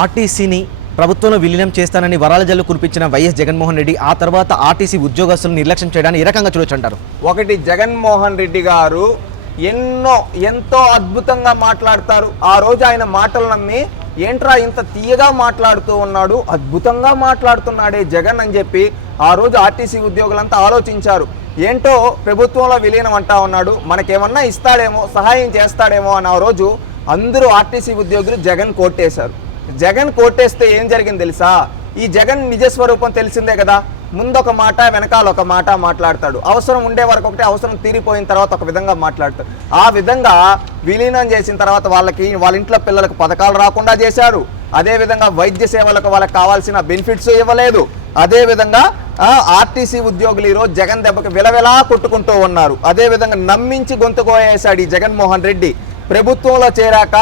ఆర్టీసీని ప్రభుత్వంలో విలీనం చేస్తానని వరాల జల్లు కురిపించిన వైఎస్ జగన్మోహన్ రెడ్డి ఆ తర్వాత ఆర్టీసీ ఉద్యోగస్తులను నిర్లక్ష్యం చేయడాన్ని ఏ రకంగా చూడొచ్చు అంటారు? ఒకటి, జగన్మోహన్ రెడ్డి గారు ఎంతో అద్భుతంగా మాట్లాడతారు. ఆ రోజు ఆయన మాటలు నమ్మి ఏంట్రా ఇంత తీయగా మాట్లాడుతూ ఉన్నాడు, అద్భుతంగా మాట్లాడుతున్నాడే జగన్ అని చెప్పి ఆ రోజు ఆర్టీసీ ఉద్యోగులంతా ఆలోచించారు. ఏంటో ప్రభుత్వంలో విలీనం అంటా ఉన్నాడు, మనకేమన్నా ఇస్తాడేమో, సహాయం చేస్తాడేమో అని ఆ రోజు అందరూ ఆర్టీసీ ఉద్యోగులు జగన్ కోట్టేశారు. జగన్ కోట్టేస్తే ఏం జరిగింది తెలుసా? ఈ జగన్ నిజస్వరూపం తెలిసిందే కదా. ముందొక మాట వెనకాల ఒక మాట మాట్లాడతాడు. అవసరం ఉండే వరకు ఒకటి, అవసరం తీరిపోయిన తర్వాత ఒక విధంగా మాట్లాడతాడు. ఆ విధంగా విలీనం చేసిన తర్వాత వాళ్ళ ఇంట్లో పిల్లలకు పథకాలు రాకుండా చేశారు. అదేవిధంగా వైద్య సేవలకు వాళ్ళకి కావాల్సిన బెనిఫిట్స్ ఇవ్వలేదు. అదేవిధంగా ఆర్టీసీ ఉద్యోగులు ఈరోజు జగన్ దెబ్బకి విలవిలా కొట్టుకుంటూ ఉన్నారు. అదేవిధంగా నమ్మించి గొంతుకోయేశాడు ఈ జగన్మోహన్ రెడ్డి. ప్రభుత్వంలో చేరాక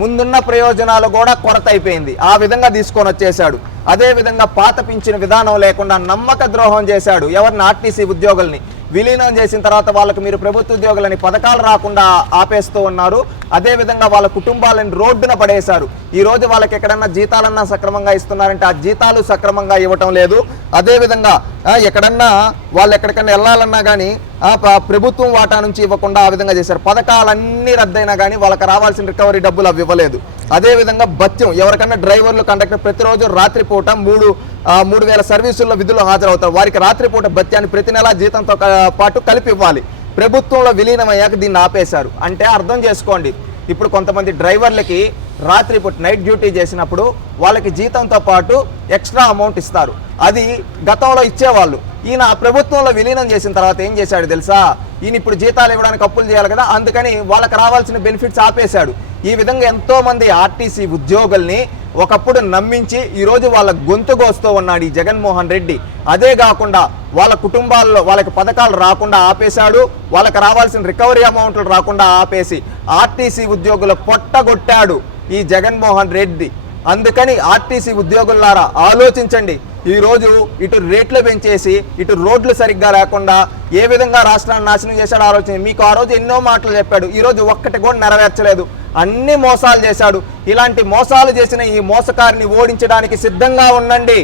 ముందున్న ప్రయోజనాలు కూడా కొరత అయిపోయింది, ఆ విధంగా తీసుకొని వచ్చేశాడు. అదేవిధంగా పాత పింఛను విధానం లేకుండా నమ్మక ద్రోహం చేశాడు. ఎవరిని? ఆర్టీసీ ఉద్యోగుల్ని. విలీనం చేసిన తర్వాత వాళ్ళకి మీరు ప్రభుత్వ ఉద్యోగులని పథకాలు రాకుండా ఆపేస్తూ ఉన్నారు. అదేవిధంగా వాళ్ళ కుటుంబాలను రోడ్డున పడేశారు. ఈ రోజు వాళ్ళకి ఎక్కడన్నా జీతాలన్నా సక్రమంగా ఇస్తున్నారంటే ఆ జీతాలు సక్రమంగా ఇవ్వటం లేదు. అదేవిధంగా ఎక్కడన్నా వాళ్ళు ఎక్కడికన్నా వెళ్ళాలన్నా కానీ ప్రభుత్వం వాటా నుంచి ఇవ్వకుండా ఆ విధంగా చేశారు. పథకాలన్నీ రద్దయినా కానీ వాళ్ళకి రావాల్సిన రికవరీ డబ్బులు అవి ఇవ్వలేదు. అదేవిధంగా భత్యం, ఎవరికన్నా డ్రైవర్లు కండక్టర్ ప్రతిరోజు రాత్రిపూట 3,000 సర్వీసుల్లో విధులు హాజరవుతారు. వారికి రాత్రిపూట భత్యాన్ని ప్రతి నెలా జీతంతో పాటు కలిపి ఇవ్వాలి. ప్రభుత్వంలో విలీనమయ్యాక దీన్ని ఆపేశారు. అంటే అర్థం చేసుకోండి, ఇప్పుడు కొంతమంది డ్రైవర్లకి రాత్రిపూట నైట్ డ్యూటీ చేసినప్పుడు వాళ్ళకి జీతంతో పాటు ఎక్స్ట్రా అమౌంట్ ఇస్తారు. అది గతంలో ఇచ్చేవాళ్ళు. ఈయన ప్రభుత్వంలో విలీనం చేసిన తర్వాత ఏం చేశాడు తెలుసా? ఈయన ఇప్పుడు జీతాలు ఇవ్వడానికి అప్పులు చేయాలి కదా, అందుకని వాళ్ళకి రావాల్సిన బెనిఫిట్స్ ఆపేశాడు. ఈ విధంగా ఎంతో మంది ఆర్టీసీ ఉద్యోగుల్ని ఒకప్పుడు నమ్మించి ఈరోజు వాళ్ళ గొంతు కోస్తూ ఉన్నాడు ఈ జగన్మోహన్ రెడ్డి. అదే కాకుండా వాళ్ళ కుటుంబాల్లో వాళ్ళకి పథకాలు రాకుండా ఆపేశాడు. వాళ్ళకి రావాల్సిన రికవరీ అమౌంట్లు రాకుండా ఆపేసి ఆర్టీసీ ఉద్యోగుల పొట్టగొట్టాడు ఈ జగన్మోహన్ రెడ్డి. అందుకని ఆర్టీసీ ఉద్యోగులారా ఆలోచించండి. ఈరోజు ఇటు రేట్లు పెంచేసి ఇటు రోడ్లు సరిగ్గా లేకుండా ఏ విధంగా రాష్ట్రాన్ని నాశనం చేశాడో ఆలోచన. మీకు ఆ రోజు ఎన్నో మాటలు చెప్పాడు, ఈరోజు ఒక్కటి కూడా నెరవేర్చలేదు. అన్ని మోసాలు చేశాడు. ఇలాంటి మోసాలు చేసిన ఈ మోసకారిని ఓడించడానికి సిద్ధంగా ఉండండి.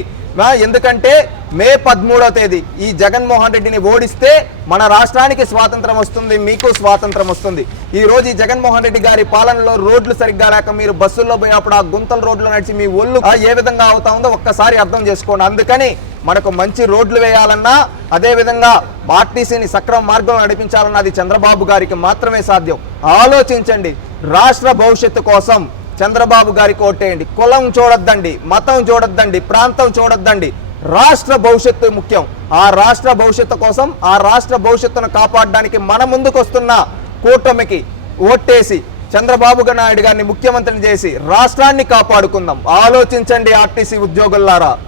ఎందుకంటే మే 13వ తేదీ ఈ జగన్మోహన్ రెడ్డిని ఓడిస్తే మన రాష్ట్రానికి స్వాతంత్రం వస్తుంది, మీకు స్వాతంత్రం వస్తుంది. ఈ రోజు ఈ జగన్మోహన్ రెడ్డి గారి పాలనలో రోడ్లు సరిగ్గా లేక మీరు బస్సుల్లో పోయినప్పుడు ఆ గుంతల రోడ్లు నడిచి మీ ఒళ్ళు ఏ విధంగా అవుతా ఉందో ఒక్కసారి అర్థం చేసుకోండి. అందుకని మనకు మంచి రోడ్లు వేయాలన్నా, అదేవిధంగా ఆర్టీసీని సక్రమ మార్గంలో నడిపించాలన్నా అది చంద్రబాబు గారికి మాత్రమే సాధ్యం. ఆలోచించండి. రాష్ట్ర భవిష్యత్తు కోసం చంద్రబాబు గారికి ఓటేయండి. కులం చూడొద్దండి, మతం చూడొద్దండి, ప్రాంతం చూడొద్దండి. రాష్ట్ర భవిష్యత్తు ముఖ్యం. ఆ రాష్ట్ర భవిష్యత్తు కోసం, ఆ రాష్ట్ర భవిష్యత్తును కాపాడడానికి మన ముందుకు వస్తున్న కూటమికి ఓటేసి చంద్రబాబు నాయుడు గారిని ముఖ్యమంత్రిని చేసి రాష్ట్రాన్ని కాపాడుకుందాం. ఆలోచించండి ఆర్టీసీ ఉద్యోగులారా.